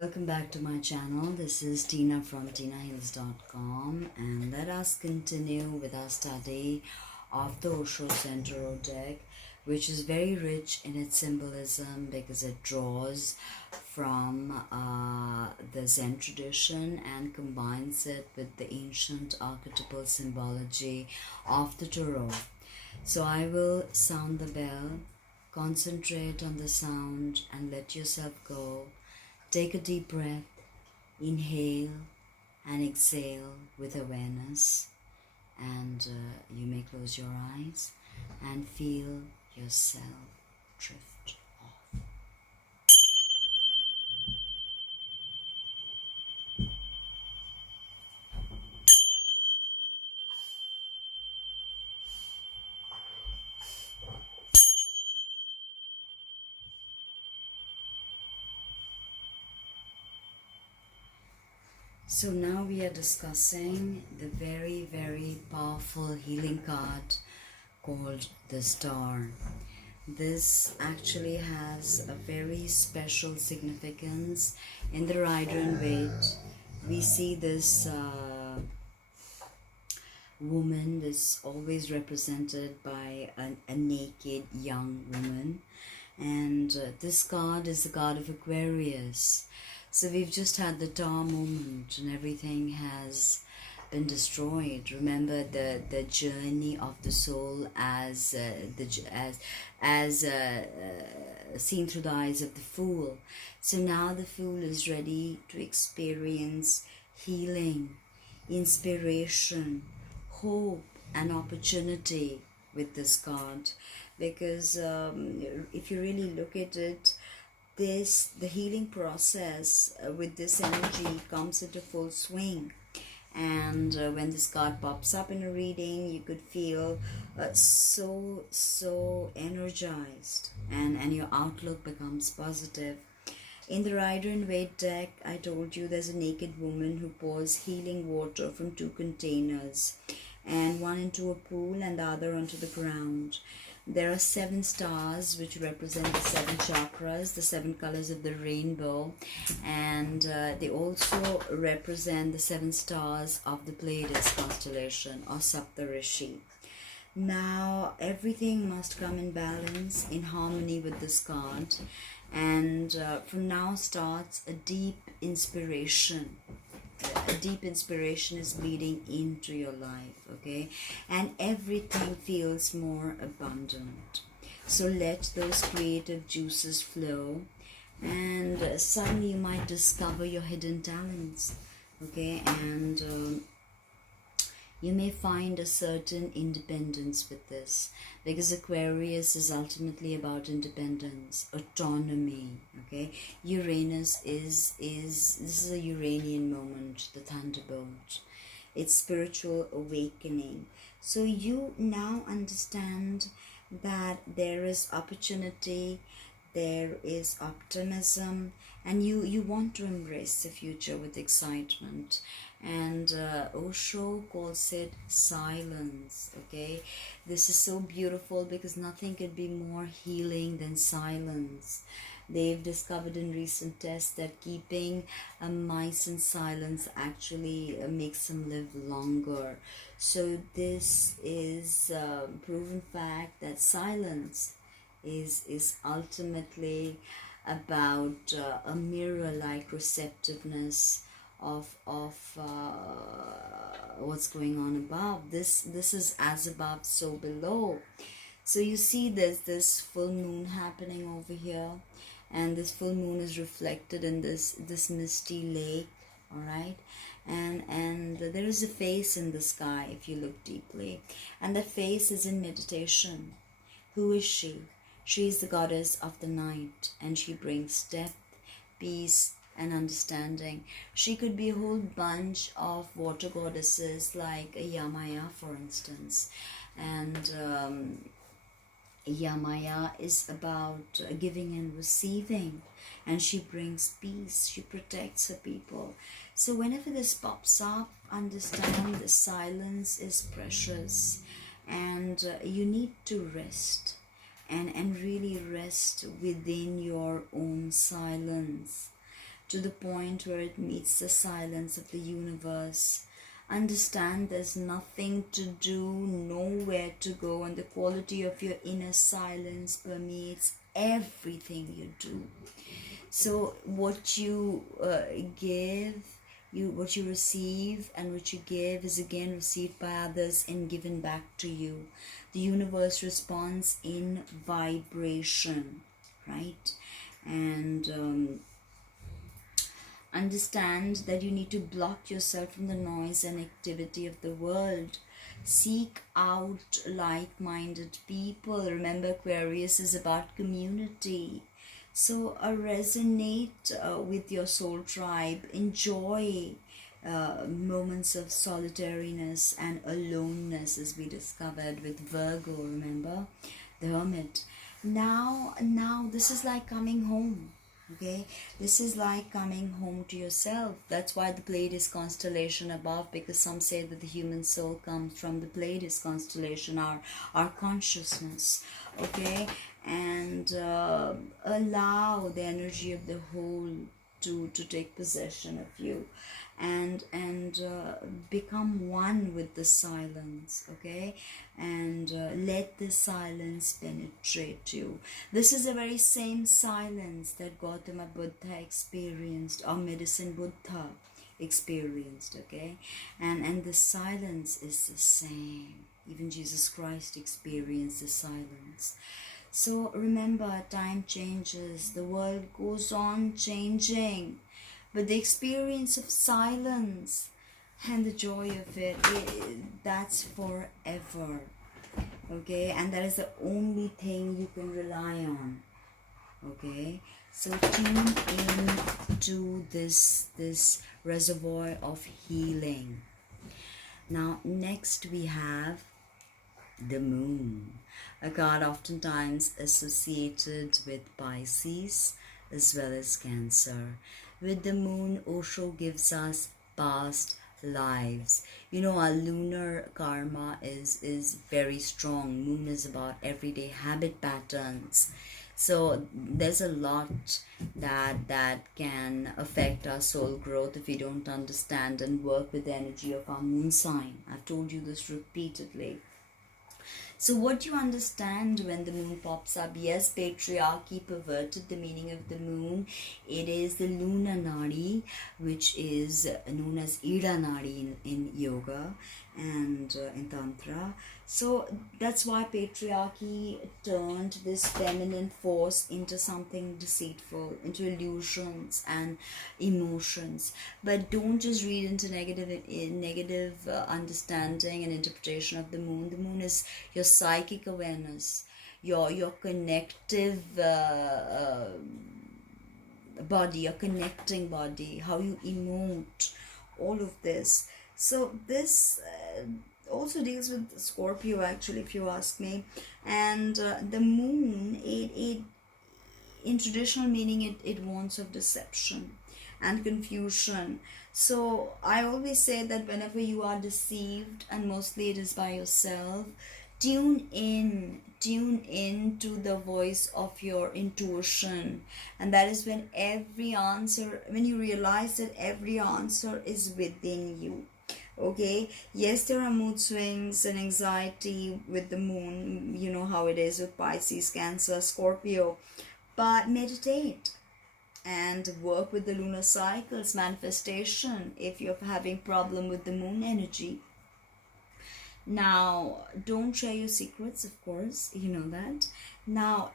Welcome back to my channel. This is Tina from tinahills.com, and let us continue with our study of the Osho Zen Tarot deck, which is very rich in its symbolism because it draws from the Zen tradition and combines it with the ancient archetypal symbology of the Tarot. So I will sound the bell, concentrate on the sound and let yourself go. Take a deep breath, inhale and exhale with awareness, and you may close your eyes and feel yourself drift off. So now we are discussing the very, very powerful healing card called the Star. This actually has a very special significance in the Rider and Waite. We see this woman is always represented by a naked young woman, and this card is the card of Aquarius. So we've just had the Tar moment and everything has been destroyed. Remember the journey of the soul as seen through the eyes of the fool. So now the fool is ready to experience healing, inspiration, hope and opportunity with this card, because if you really look at it, the healing process with this energy comes into full swing. And when this card pops up in a reading, you could feel so energized, and your outlook becomes positive. In the Rider and Waite deck, I told you there's a naked woman who pours healing water from two containers, and one into a pool and the other onto the ground. There are 7 stars which represent the 7 chakras, the 7 colors of the rainbow, and they also represent the 7 stars of the Pleiades constellation or Saptarishi. Now everything must come in balance, in harmony with this card, and from now starts a deep inspiration. A deep inspiration is bleeding into your life, okay, and everything feels more abundant. So let those creative juices flow, and suddenly you might discover your hidden talents, okay, and you may find a certain independence with this, because Aquarius is ultimately about independence, autonomy, okay. Uranus this is a Uranian moment, the thunderbolt. It's spiritual awakening. So you now understand that there is opportunity, there is optimism, and you want to embrace the future with excitement. And Osho calls it silence, okay. This is so beautiful because nothing could be more healing than silence. They've discovered in recent tests that keeping mice in silence actually makes them live longer. So this is proven fact that silence is ultimately about a mirror-like receptiveness of what's going on above. This is as above, so below. So you see there's this full moon happening over here, and this full moon is reflected in this misty lake, all right, and there is a face in the sky if you look deeply, and the face is in meditation. Who is she? She is the goddess of the night, and she brings depth, peace and understanding. She could be a whole bunch of water goddesses like Yamaya, for instance, and Yamaya is about giving and receiving, and she brings peace, she protects her people. So whenever this pops up, understand the silence is precious, and you need to rest and really rest within your own silence. to the point where it meets the silence of the universe. Understand there's nothing to do, nowhere to go, and the quality of your inner silence permeates everything you do. So what you give, what you receive and what you give is again received by others and given back to you. The universe responds in vibration, right? And understand that you need to block yourself from the noise and activity of the world. Seek out like-minded people. Remember, Aquarius is about community. So resonate with your soul tribe. Enjoy moments of solitariness and aloneness, as we discovered with Virgo, remember? The Hermit. Now this is like coming home. Okay, this is like coming home to yourself. That's why the Pleiades constellation above, because some say that the human soul comes from the Pleiades constellation, our consciousness. Okay, and allow the energy of the whole to take possession of you, and become one with the silence. Okay, and let the silence penetrate you. This is the very same silence that Gautama Buddha experienced, or Medicine Buddha experienced. Okay, and the silence is the same. Even Jesus Christ experienced the silence. So remember, time changes, the world goes on changing, but the experience of silence and the joy of it, that's forever. Okay, and that is the only thing you can rely on. Okay, so tune in to this reservoir of healing. Now next we have the moon, a card oftentimes associated with Pisces as well as Cancer. With the moon, Osho gives us past lives. You know, our lunar karma is very strong. Moon is about everyday habit patterns. So there's a lot that can affect our soul growth if we don't understand and work with the energy of our moon sign. I've told you this repeatedly. So what do you understand when the moon pops up? Yes, patriarchy perverted the meaning of the moon. It is the lunar nadi, which is known as Ida nadi in yoga and in tantra. So that's why patriarchy turned this feminine force into something deceitful, into illusions and emotions. But don't just read into negative understanding and interpretation of the moon. The moon is your psychic awareness, your connective body, your connecting body, how you emote, all of this. So this also deals with Scorpio, actually, if you ask me. And the moon, it in traditional meaning, it warns of deception and confusion. So I always say that whenever you are deceived, and mostly it is by yourself, tune in to the voice of your intuition. And that is when when you realize that every answer is within you. Okay, yes, there are mood swings and anxiety with the moon. You know how it is with Pisces, Cancer, Scorpio. But meditate and work with the lunar cycles, manifestation, if you're having problem with the moon energy. Now, don't share your secrets, of course, you know that. Now,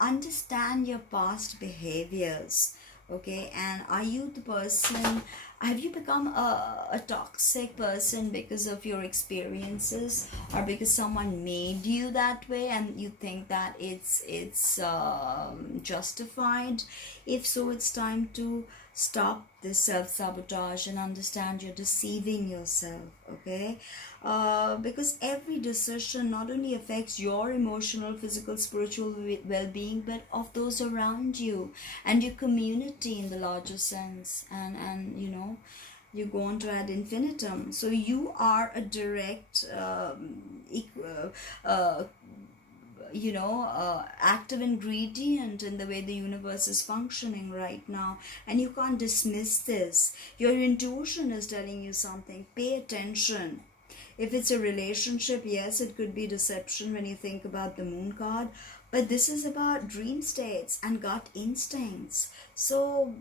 understand your past behaviors. Okay, and are you the person, have you become a toxic person because of your experiences, or because someone made you that way and you think that it's justified? If so, it's time to stop this self-sabotage and understand you're deceiving yourself. Okay, because every decision not only affects your emotional, physical, spiritual well-being, but of those around you and your community in the larger sense, and you know, you go on to ad infinitum. So you are a direct active ingredient in the way the universe is functioning right now, and you can't dismiss this. Your intuition is telling you something. Pay attention. If it's a relationship, yes, it could be deception when you think about the moon card, but this is about dream states and gut instincts. So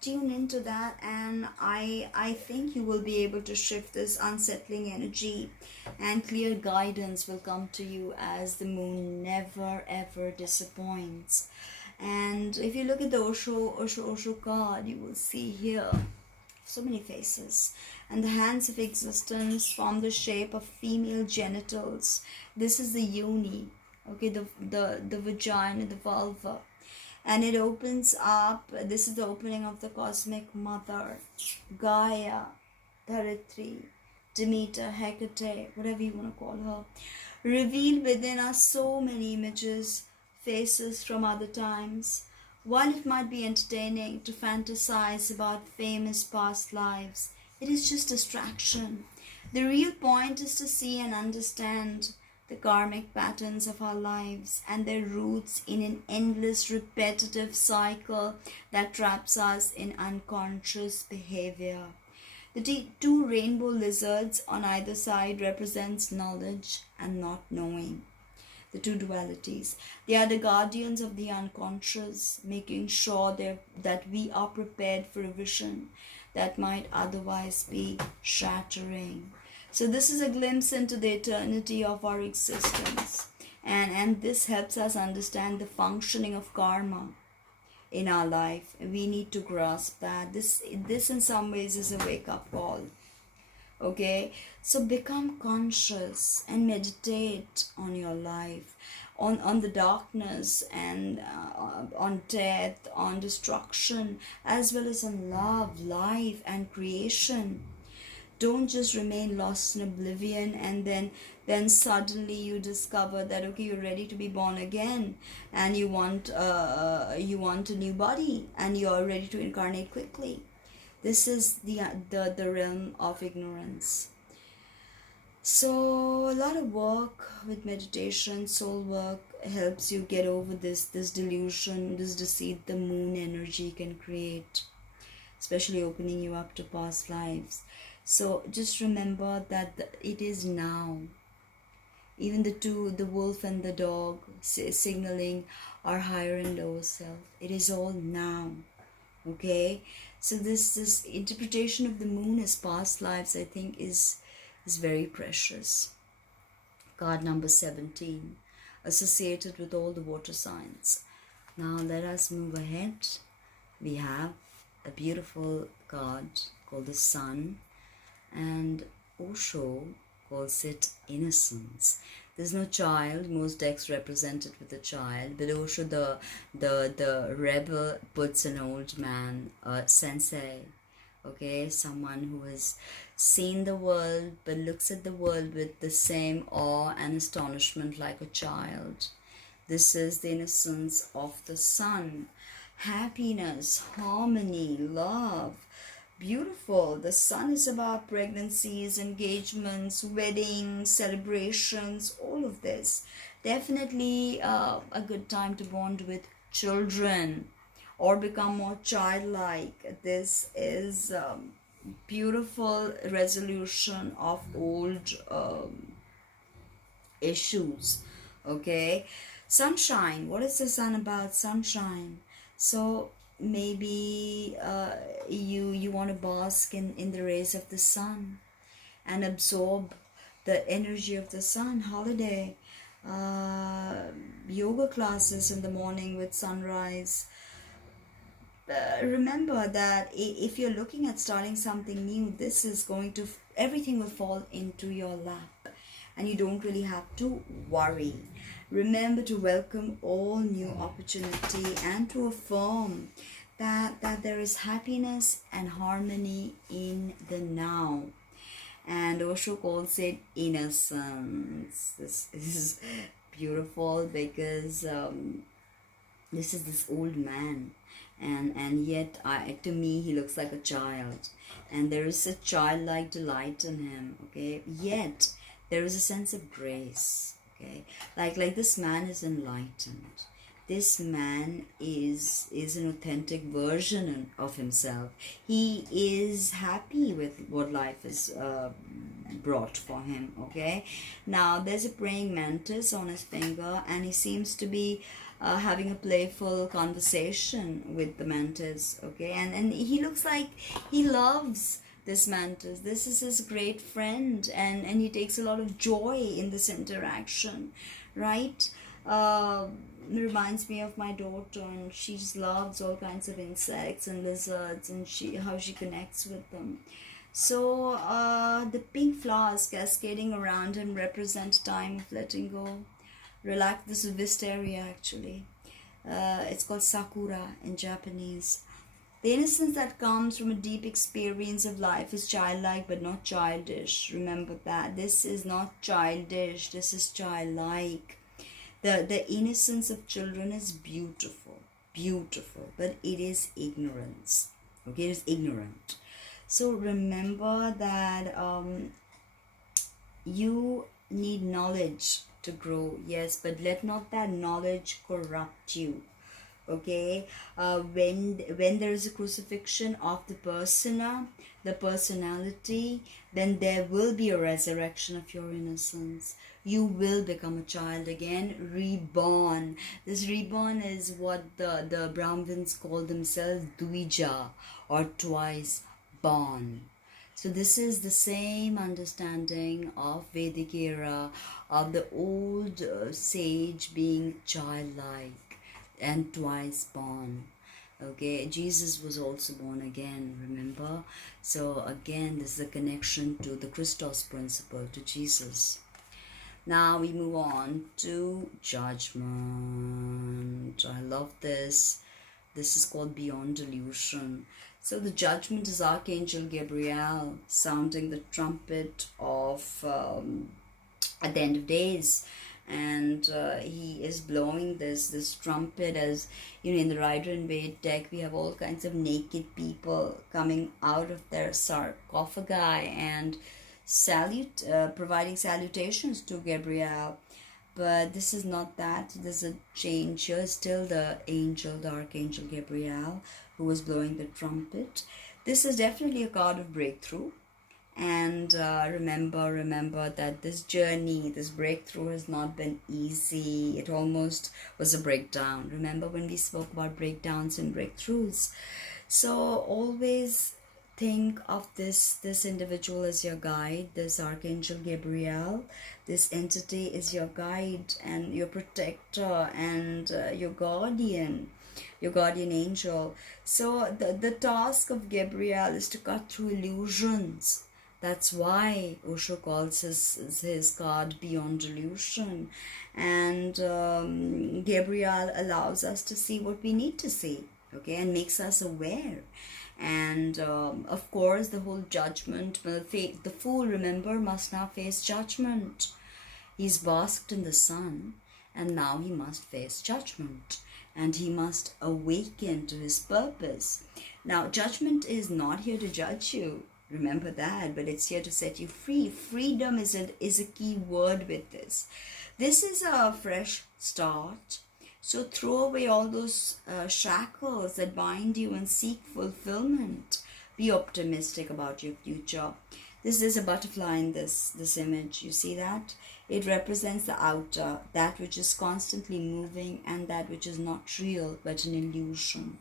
tune into that, and I think you will be able to shift this unsettling energy, and clear guidance will come to you, as the moon never ever disappoints. And if you look at the Osho card, you will see here so many faces, and the hands of existence form the shape of female genitals. This is the yoni, okay, the vagina, the vulva, and it opens up. This is the opening of the cosmic mother, Gaia, Dharitri, Demeter, Hecate, whatever you want to call her. Revealed within us so many images, faces from other times. While it might be entertaining to fantasize about famous past lives, it is just distraction. The real point is to see and understand the karmic patterns of our lives and their roots in an endless repetitive cycle that traps us in unconscious behavior. The two rainbow lizards on either side represents knowledge and not knowing. The two dualities. They are the guardians of the unconscious, making sure that we are prepared for a vision that might otherwise be shattering. So this is a glimpse into the eternity of our existence. And this helps us understand the functioning of karma in our life. We need to grasp that. This in some ways is a wake-up call. Okay, so become conscious and meditate on your life, on the darkness, and on death, on destruction, as well as on love, life, and creation. Don't just remain lost in oblivion, and then suddenly you discover that, okay, you're ready to be born again, and you want a new body, and you're ready to incarnate quickly. This is the realm of ignorance. So a lot of work with meditation, soul work, helps you get over this delusion, this deceit the moon energy can create, especially opening you up to past lives. So just remember that it is now. Even the wolf and the dog, signaling our higher and lower self. It is all now. Okay, so this interpretation of the moon as past lives, I think, is very precious. Card number 17, associated with all the water signs. Now let us move ahead. We have a beautiful card called the Sun, and Osho calls it innocence. There's no child. Most decks represented with a child, but Osho, the rebel, puts an old man, sensei, okay, someone who has seen the world but looks at the world with the same awe and astonishment like a child. This is the innocence of the sun. Happiness, harmony, love. Beautiful. The sun is about pregnancies, engagements, weddings, celebrations, all of this. Definitely a good time to bond with children or become more childlike. This is beautiful resolution of old issues. Okay, sunshine. What is the sun about? Sunshine. So maybe you want to bask in the rays of the sun and absorb the energy of the sun. Holiday, yoga classes in the morning with sunrise. Remember that if you're looking at starting something new, this is going to, everything will fall into your lap and you don't really have to worry. Remember to welcome all new opportunity and to affirm that there is happiness and harmony in the now. And Osho calls it innocence. This is beautiful because this is this old man, and yet to me he looks like a child, and there is a childlike delight in him. Okay, yet there is a sense of grace. Okay, like this man is enlightened. This man is an authentic version of himself. He is happy with what life has brought for him. Okay, now there's a praying mantis on his finger, and he seems to be having a playful conversation with the mantis. Okay, and he looks like he loves this mantis. This is his great friend, and he takes a lot of joy in this interaction, right? Reminds me of my daughter, and she just loves all kinds of insects and lizards, and how she connects with them. So the pink flowers cascading around him represent time of letting go. Relax. This is wisteria actually. It's called sakura in Japanese. The innocence that comes from a deep experience of life is childlike but not childish. Remember that. This is not childish. This is childlike. The innocence of children is beautiful, but it is ignorance. Okay, it is ignorant. So remember that you need knowledge to grow, yes, but let not that knowledge corrupt you. Okay, when there is a crucifixion of the persona, the personality, then there will be a resurrection of your innocence. You will become a child again, reborn. This reborn is what the Brahmins call themselves, Dvija, or twice born. So this is the same understanding of Vedic era, of the old sage being childlike and twice born. Okay, Jesus was also born again, remember? So again, this is a connection to the Christos principle, to Jesus. Now we move on to judgment. I love this. This is called Beyond Delusion. So the judgment is Archangel Gabriel sounding the trumpet of at the end of days. And he is blowing this trumpet. As you know, in the Rider and Waite deck, we have all kinds of naked people coming out of their sarcophagi and providing salutations to Gabriel. But this is not that. There's a change here. Still the archangel Gabriel, who was blowing the trumpet. This is definitely a card of breakthrough. And remember that this journey, this breakthrough has not been easy. It almost was a breakdown. Remember when we spoke about breakdowns and breakthroughs? So always think of this individual as your guide, this Archangel Gabriel. This entity is your guide and your protector and your guardian angel. So the task of Gabriel is to cut through illusions. That's why Osho calls his card Beyond Delusion. And Gabriel allows us to see what we need to see, okay, and makes us aware. And of course, the whole judgment, the fool, remember, must now face judgment. He's basked in the sun, and now he must face judgment. And he must awaken to his purpose. Now, judgment is not here to judge you. Remember that, but it's here to set you free. Freedom is a key word with this. This is a fresh start. So throw away all those shackles that bind you and seek fulfillment. Be optimistic about your future. This is a butterfly in this image. You see that? It represents the outer, that which is constantly moving and that which is not real but an illusion.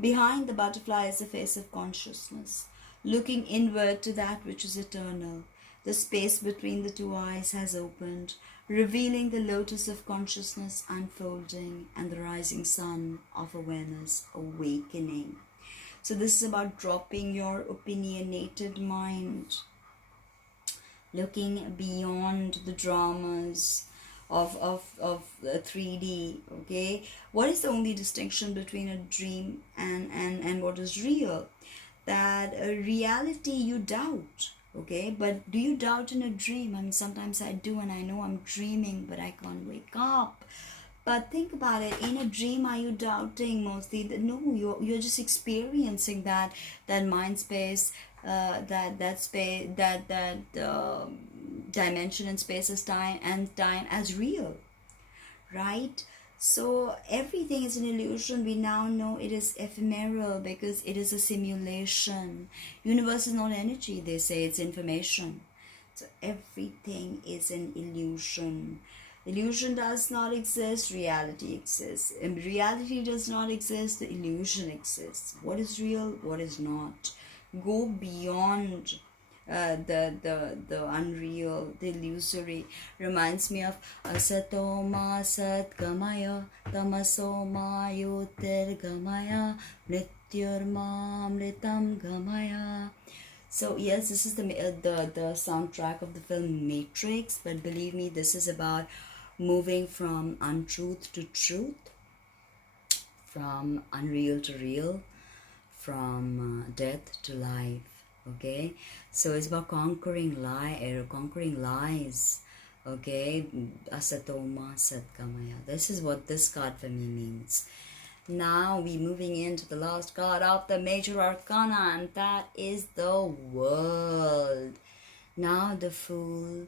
Behind the butterfly is the face of consciousness, looking inward to that which is eternal. The space between the two eyes has opened, revealing the lotus of consciousness unfolding and the rising sun of awareness awakening. So this is about dropping your opinionated mind, looking beyond the dramas of 3D, okay? What is the only distinction between a dream and what is real? That reality you doubt, okay? But do you doubt in a dream? I mean, sometimes I do, and I know I'm dreaming, but I can't wake up. But think about it. In a dream, are you doubting mostly? No, you're just experiencing that mind space that space, that dimension and space as time as real, right? So everything is an illusion. We now know it is ephemeral because it is a simulation. Universe is not energy, they say, it's information. So everything is an illusion. Illusion does not exist, reality exists. And reality does not exist, the illusion exists. What is real, what is not? Go beyond the unreal, the illusory. Reminds me of asato ma sat gamaya, tamaso ma yotir gamaya, mrityur ma mritam gamaya. So yes, this is the soundtrack of the film Matrix, but believe me, this is about moving from untruth to truth, from unreal to real, from death to life. Okay, so it's about conquering lies. Okay, asatoma satgamaya. This is what this card for me means. Now we're moving into the last card of the major arcana, and that is the World. Now the Fool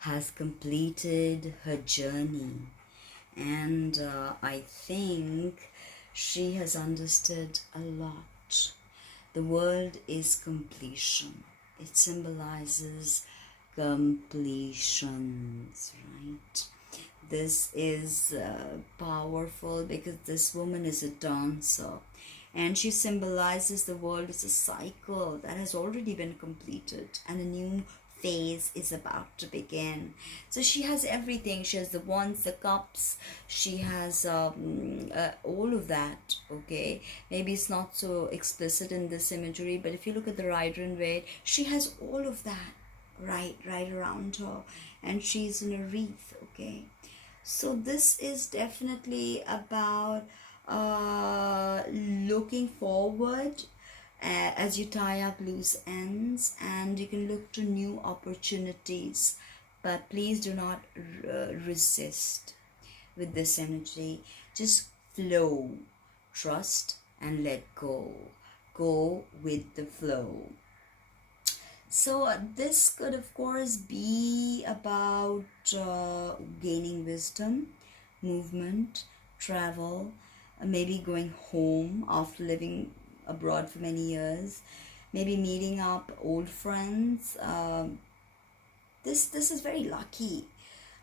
has completed her journey, and I think she has understood a lot. The World is completion. It symbolizes completions, right? This is powerful because this woman is a dancer, and she symbolizes the world as a cycle that has already been completed and a new phase is about to begin. So she has everything. She has the wands, the cups, she has all of that. Okay, maybe it's not so explicit in this imagery, but if you look at the rider in red, she has all of that right around her, and she's in a wreath. Okay, so this is definitely about looking forward as you tie up loose ends, and you can look to new opportunities, but please do not resist with this energy. Just flow, trust, and let go. Go with the flow. So this could of course be about gaining wisdom, movement, travel, maybe going home after living abroad for many years, maybe meeting up old friends. This is very lucky.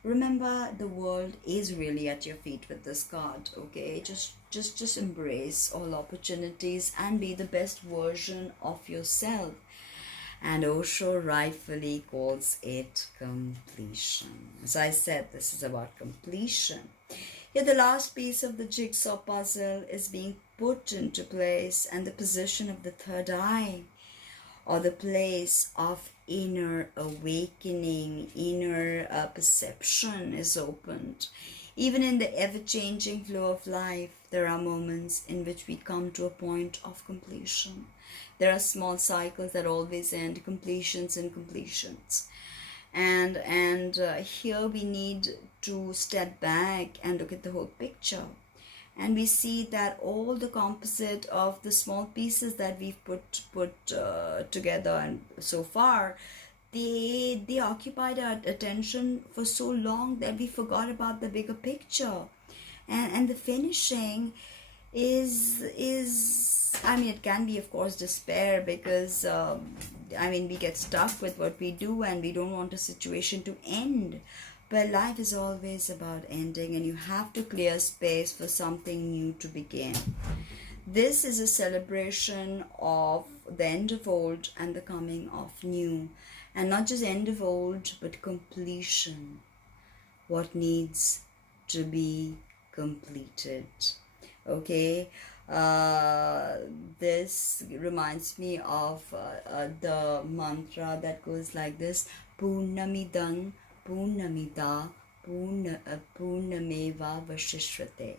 Remember, the world is really at your feet with this card. Okay, just embrace all opportunities and be the best version of yourself. And Osho rightfully calls it completion. As I said, this is about completion. Here, the last piece of the jigsaw puzzle is being put into place, and the position of the third eye, or the place of inner awakening, inner perception, is opened. Even in the ever-changing flow of life, there are moments in which we come to a point of completion. There are small cycles that always end, completions and completions. And here we need to step back and look at the whole picture. And we see that all the composite of the small pieces that we've put together and so far, they occupied our attention for so long that we forgot about the bigger picture. And the finishing is I mean, it can be of course despair, because we get stuck with what we do and we don't want a situation to end. But life is always about ending, and you have to clear space for something new to begin. This is a celebration of the end of old and the coming of new. And not just end of old, but completion. What needs to be completed. Okay, this reminds me of the mantra that goes like this: Purnamidang Purnamida Purnameva Vashishvate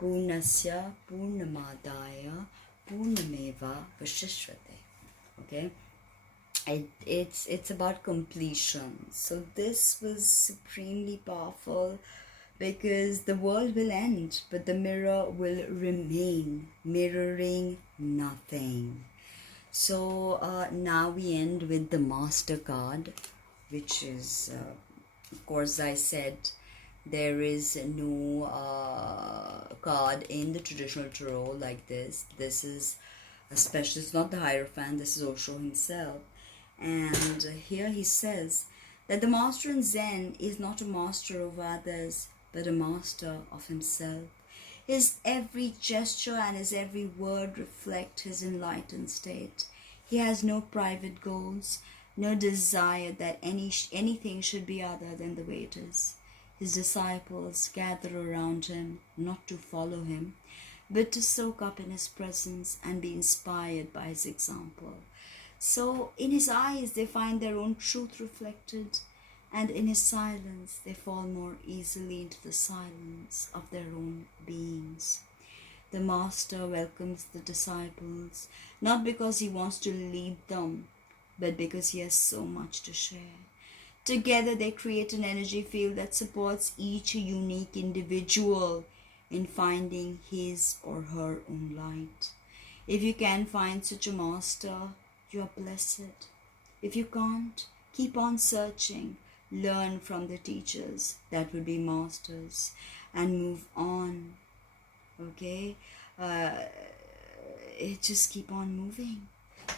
Purnasya Purnamadaya Purnameva Vashishvate. Okay, it's about completion. So this was supremely powerful, because the world will end, but the mirror will remain, mirroring nothing. So now we end with the Master card, which is, of course, I said there is no card in the traditional tarot like this. This is a special, it's not the Hierophant, this is Osho himself. And here he says that the master in Zen is not a master of others, but a master of himself. His every gesture and his every word reflect his enlightened state. He has no private goals, no desire that anything should be other than the way it is. His disciples gather around him, not to follow him, but to soak up in his presence and be inspired by his example. So in his eyes they find their own truth reflected, and in his silence they fall more easily into the silence of their own beings. The master welcomes the disciples, not because he wants to lead them, but because he has so much to share. Together they create an energy field that supports each unique individual in finding his or her own light. If you can find such a master, you are blessed. If you can't, keep on searching, learn from the teachers that would be masters, and move on. Okay? Just keep on moving.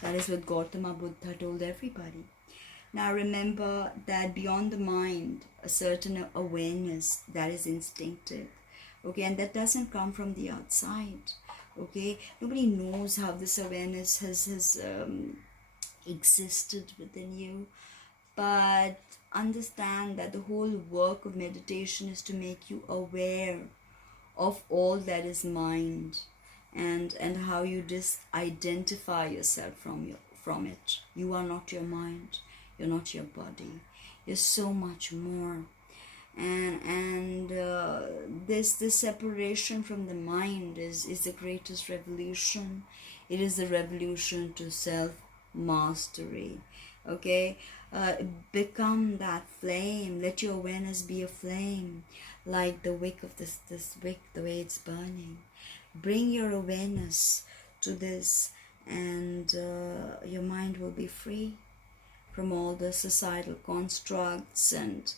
That is what Gautama Buddha told everybody. Now remember that beyond the mind, a certain awareness that is instinctive. Okay, and that doesn't come from the outside. Okay, nobody knows how this awareness has existed within you, but understand that the whole work of meditation is to make you aware of all that is mind, and how you disidentify yourself from it. You are not your mind, you're not your body, you're so much more. And this separation from the mind is the greatest revolution. It is the revolution to self-mastery. Okay, become that flame. Let your awareness be a flame, like the wick of this wick, the way it's burning. Bring your awareness to this, and your mind will be free from all the societal constructs and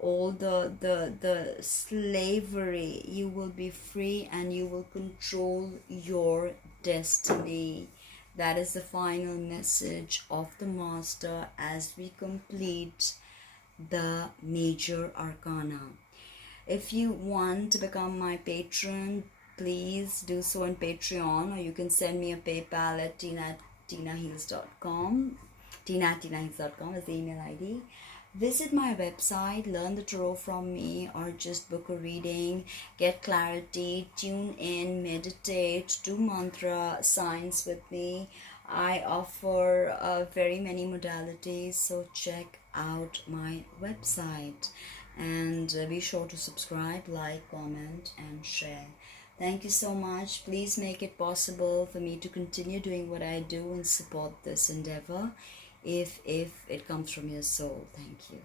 all the slavery. You will be free and you will control your destiny. That is the final message of the master as we complete the major arcana. If you want to become my patron, please do so on Patreon, or you can send me a PayPal at tina@tinaheals.com. tina@tinaheals.com is the email ID. Visit my website, learn the tarot from me, or just book a reading, get clarity, tune in, meditate, do mantra signs with me. I offer very many modalities, so check out my website, and be sure to subscribe, like, comment, and share. Thank you so much. Please make it possible for me to continue doing what I do and support this endeavor if it comes from your soul. Thank you.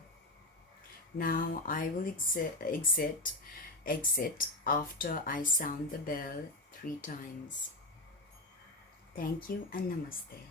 Now I will exit after I sound the bell 3 times. Thank you and namaste.